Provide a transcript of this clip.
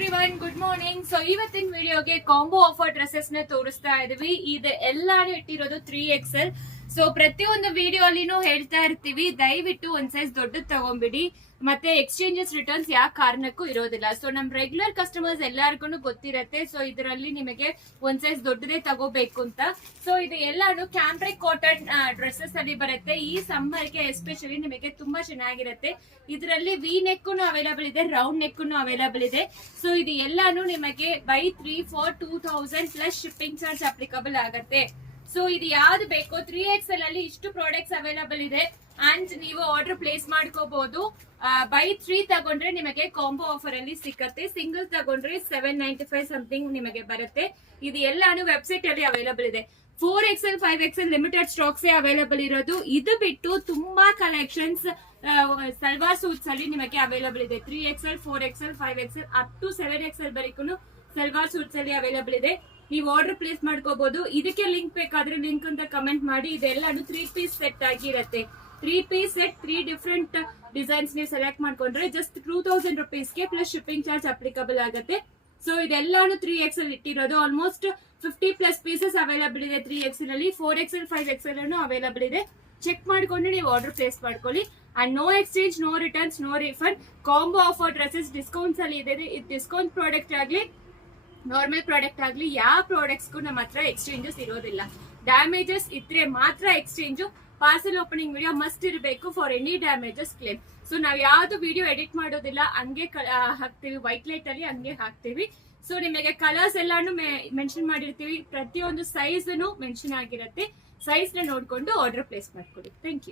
Everyone good morning. So ಇವತ್ತಿನ ವಿಡಿಯೋಗೆ combo offer dresses ನ ತೋರಿಸ್ತಾ ಇದೀವಿ. ಇದು ಎಲ್ಲಾನು ಇಟ್ಟಿರೋದು 3XL. ಸೊ ಪ್ರತಿಯೊಂದು ವಿಡಿಯೋ ಅಲ್ಲಿನೂ ಹೇಳ್ತಾ ಇರ್ತೀವಿ, ದಯವಿಟ್ಟು ಒಂದ್ ಸೈಜ್ ದೊಡ್ಡದು ತಗೊಂಡ್ಬಿಡಿ. ಮತ್ತೆ ಎಕ್ಸ್ಚೇಂಜಸ್ ರಿಟರ್ನ್ಸ್ ಯಾವ ಕಾರಣಕ್ಕೂ ಇರೋದಿಲ್ಲ. ಸೊ ನಮ್ ರೆಗ್ಯುಲರ್ ಕಸ್ಟಮರ್ಸ್ ಎಲ್ಲಾರ್ಗು ಗೊತ್ತಿರತ್ತೆ. ಸೊ ಇದರಲ್ಲಿ ನಿಮಗೆ ಒಂದ್ ಸೈಜ್ ದೊಡ್ಡದೇ ತಗೋಬೇಕು ಅಂತ. ಸೊ ಇದು ಎಲ್ಲಾನು ಕ್ಯಾಂಬ್ರಿಕ್ ಕಾಟನ್ ಡ್ರೆಸ್ಸಸ್ ಅಲ್ಲಿ ಬರುತ್ತೆ. ಈ ಸಮ್ಮರ್ ಗೆ ಎಸ್ಪೆಷಲಿ ನಿಮಗೆ ತುಂಬಾ ಚೆನ್ನಾಗಿರುತ್ತೆ. ಇದರಲ್ಲಿ ವಿ ನೆಕ್ ಅವೈಲಬಲ್ ಇದೆ, ರೌಂಡ್ ನೆಕ್ ಅವೈಲಬಲ್ ಇದೆ. ಸೊ ಇದು ಎಲ್ಲಾನು ನಿಮಗೆ by 3 for 2000 plus shipping charge applicable ಆಗತ್ತೆ. ಸೊ ಇದು ಯಾವ್ದು ಬೇಕೋ 3XL ಅಲ್ಲಿ ಇಷ್ಟು ಪ್ರಾಡಕ್ಟ್ಸ್ ಅವೈಲಬಲ್ ಇದೆ ಅಂಡ್ ನೀವು ಆರ್ಡರ್ ಪ್ಲೇಸ್ ಮಾಡ್ಕೋಬಹುದು. ಬೈ 3 ತಗೊಂಡ್ರೆ ನಿಮಗೆ ಕಾಂಬೋ ಆಫರ್ ಅಲ್ಲಿ ಸಿಕ್ಕತ್ತೆ. ಸಿಂಗಲ್ ತಗೊಂಡ್ರೆ 795 ಸಮಥಿಂಗ್ ನಿಮಗೆ ಬರುತ್ತೆ. ಇದು ಎಲ್ಲಾನು ವೆಬ್ಸೈಟ್ ಅಲ್ಲಿ ಅವೈಲಬಲ್ ಇದೆ. 4XL 5XL limited stocks available ಇರೋದು. ಇದು ಬಿಟ್ಟು ತುಂಬಾ ಕಲೆಕ್ಷನ್ಸ್ ಸಲ್ವಾರ್ ಸೂಟ್ಸ್ ಅಲ್ಲಿ ನಿಮಗೆ ಅವೈಲಬಲ್ ಇದೆ. 3XL 4XL 5XL up to 7XL ವರೆಗೂ ಸಲ್ವಾರ್ ಸೂಟ್ಸ್ ಅಲ್ಲಿ ಅವೈಲಬಲ್ ಇದೆ. ನೀವು ಆರ್ಡರ್ ಪ್ಲೇಸ್ ಮಾಡ್ಕೋಬಹುದು. ಇದಕ್ಕೆ ಲಿಂಕ್ ಬೇಕಾದ್ರೆ ಲಿಂಕ್ ಅಂತ ಕಮೆಂಟ್ ಮಾಡಿ. ಇದೆಲ್ಲಾನು 3 ಪೀಸ್ ಸೆಟ್ ಆಗಿರುತ್ತೆ. 3 ಪೀಸ್ ಸೆಟ್ 3 ಡಿಫ್ರೆಂಟ್ ಡಿಸೈನ್ಸ್ ನೀವು ಸೆಲೆಕ್ಟ್ ಮಾಡ್ಕೊಂಡ್ರೆ ಜಸ್ಟ್ 2000 ರುಪೀಸ್ಗೆ ಪ್ಲಸ್ ಶಿಪ್ಪಿಂಗ್ ಚಾರ್ಜ್ ಅಪ್ಲಿಕಬಲ್ ಆಗುತ್ತೆ. ಸೊ ಇದೆಲ್ಲಾನು 3XL ಇಟ್ಟಿರೋದು. ಆಲ್ಮೋಸ್ಟ್ 50 ಪ್ಲಸ್ ಪೀಸಸ್ ಅವೈಲಬಲ್ ಇದೆ 3XL ಅಲ್ಲಿ. 4XL 5XL ಅನ್ನು ಅವೈಲಬಲ್ ಇದೆ. ಚೆಕ್ ಮಾಡ್ಕೊಂಡು ನೀವು ಆರ್ಡರ್ ಪ್ಲೇಸ್ ಮಾಡ್ಕೊಳ್ಳಿ. And no exchange, no returns, no refund. Combo offer dresses discounts ಅಲ್ಲಿ ಇದೆ. ಇದು ಡಿಸ್ಕೌಂಟ್ ಪ್ರಾಡಕ್ಟ್ ಆಗ್ಲಿ ನಾರ್ಮಲ್ ಪ್ರಾಡಕ್ಟ್ ಆಗ್ಲಿ ಯಾವ ಪ್ರಾಡಕ್ಟ್ಸ್ಗೂ ನಮ್ಮ ಹತ್ರ ಎಕ್ಸ್ಚೇಂಜಸ್ ಇರೋದಿಲ್ಲ. ಡ್ಯಾಮೇಜಸ್ ಇದ್ರೆ ಮಾತ್ರ exchange. Parcel opening video must ಇರಬೇಕು for any damages claim. So ನಾವ್ ಯಾವ್ದು ವಿಡಿಯೋ ಎಡಿಟ್ ಮಾಡೋದಿಲ್ಲ, ಹಂಗೆ ಹಾಕ್ತಿವಿ. ವೈಟ್ ಲೈಟ್ ಅಲ್ಲಿ ಹಂಗೆ ಹಾಕ್ತಿವಿ. ಸೊ ನಿಮಗೆ ಕಲರ್ಸ್ ಎಲ್ಲಾನು ಮೆನ್ಷನ್ ಮಾಡಿರ್ತೀವಿ. ಪ್ರತಿಯೊಂದು ಸೈಜ್ ಮೆನ್ಷನ್ ಆಗಿರುತ್ತೆ. ಸೈಜ್ ನ ನೋಡ್ಕೊಂಡು ಆರ್ಡರ್ ಪ್ಲೇಸ್ ಮಾಡ್ಕೊಳ್ಳಿ. Thank you.